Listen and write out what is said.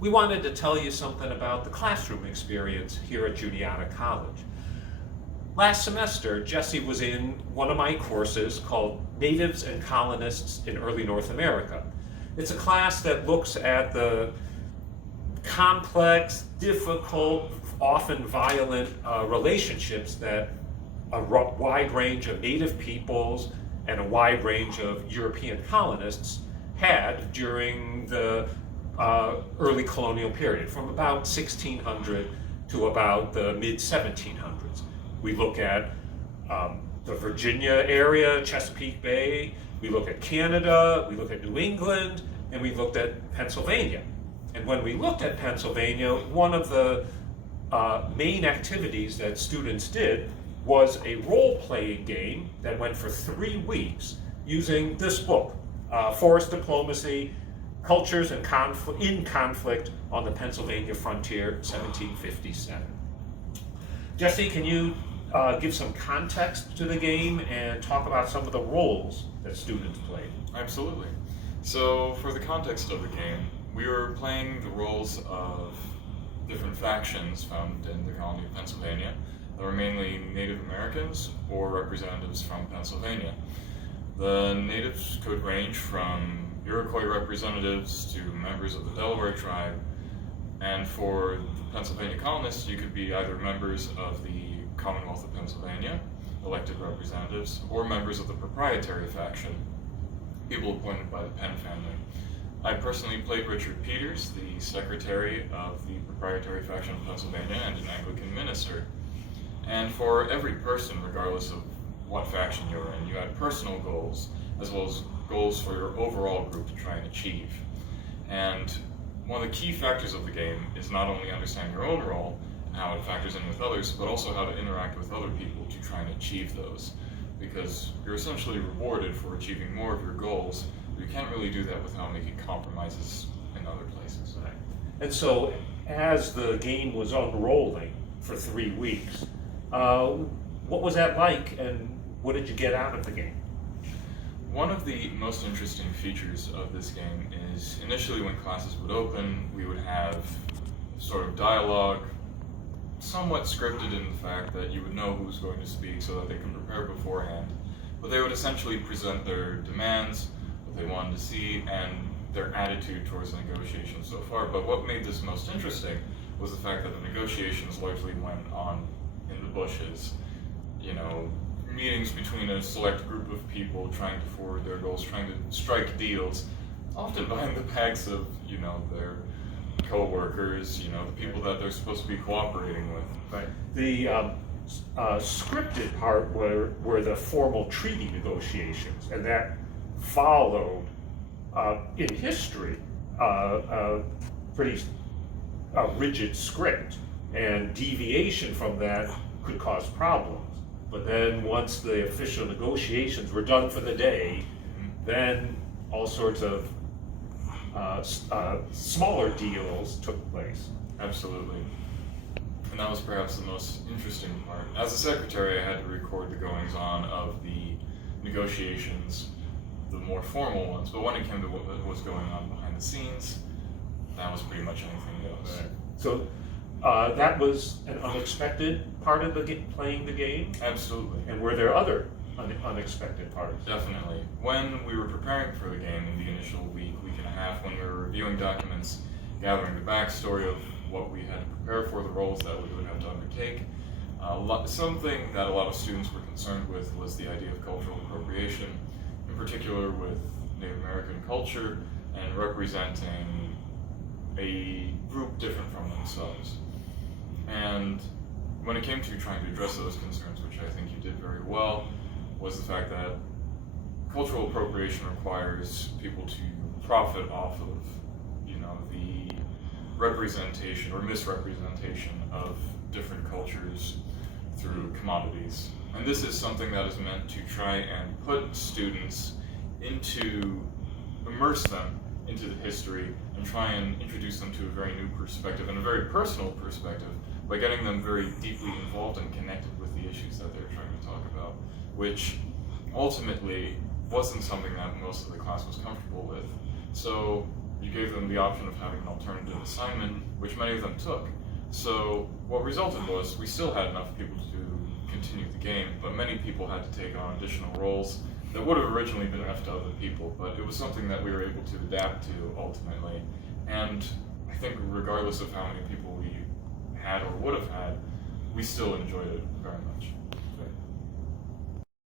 we wanted to tell you something about the classroom experience here at Juniata College. Last semester, Jesse was in one of my courses called Natives and Colonists in Early North America. It's a class that looks at the complex, difficult, often violent relationships that a wide range of native peoples and a wide range of European colonists had during the early colonial period, from about 1600 to about the mid-1700s. We look at the Virginia area, Chesapeake Bay, we look at Canada, we look at New England, and we looked at Pennsylvania. And when we looked at Pennsylvania, one of the main activities that students did was a role-playing game that went for 3 weeks using this book, Forest Diplomacy, Cultures and in Conflict on the Pennsylvania Frontier, 1757. Jesse, can you give some context to the game and talk about some of the roles that students played? Absolutely. So for the context of the game, we were playing the roles of different factions found in the colony of Pennsylvania that were mainly Native Americans or representatives from Pennsylvania. The natives could range from Iroquois representatives to members of the Delaware tribe, and for the Pennsylvania colonists, you could be either members of the Commonwealth of Pennsylvania, elected representatives, or members of the proprietary faction, people appointed by the Penn family. I personally played Richard Peters, the secretary of the proprietary faction of Pennsylvania and an Anglican minister. And for every person, regardless of what faction you're in, you had personal goals as well as goals for your overall group to try and achieve. And one of the key factors of the game is not only understanding your own role and how it factors in with others, but also how to interact with other people to try and achieve those. Because you're essentially rewarded for achieving more of your goals, but you can't really do that without making compromises in other places. Right. And so, as the game was unrolling for 3 weeks, what was that like, and what did you get out of the game? One of the most interesting features of this game is initially when classes would open, we would have sort of dialogue, somewhat scripted in the fact that you would know who's going to speak so that they can prepare beforehand. But they would essentially present their demands, what they wanted to see, and their attitude towards the negotiations so far. But what made this most interesting was the fact that the negotiations largely went on in the bushes. You know, meetings between a select group of people trying to forward their goals, trying to strike deals, often behind the backs of, you know, their co-workers, you know, the people that they're supposed to be cooperating with. Right. The scripted part were the formal treaty negotiations, and that followed in history a pretty rigid script, and deviation from that could cause problems. But then once the official negotiations were done for the day, then all sorts of smaller deals took place. Absolutely. And that was perhaps the most interesting part. As a secretary, I had to record the goings-on of the negotiations, the more formal ones, but when it came to what was going on behind the scenes, that was pretty much anything goes. Right. So that was an unexpected part of the playing the game? Absolutely. And were there other unexpected parts? Definitely. When we were preparing for the game in the initial week and a half, when we were reviewing documents, gathering the backstory of what we had to prepare for, the roles that we would have to undertake, something that a lot of students were concerned with was the idea of cultural appropriation, in particular with Native American culture and representing a group different from themselves. And when it came to trying to address those concerns, which I think you did very well, was the fact that cultural appropriation requires people to profit off of, you know, the representation or misrepresentation of different cultures through commodities. And this is something that is meant to try and put students immerse them into the history and try and introduce them to a very new perspective and a very personal perspective by getting them very deeply involved and connected with the issues that they're trying to talk about, which ultimately wasn't something that most of the class was comfortable with. So you gave them the option of having an alternative assignment, which many of them took. So what resulted was we still had enough people to continue the game, but many people had to take on additional roles that would have originally been left to other people, but it was something that we were able to adapt to ultimately. And I think regardless of how many people we had or would have had, we still enjoyed it very much.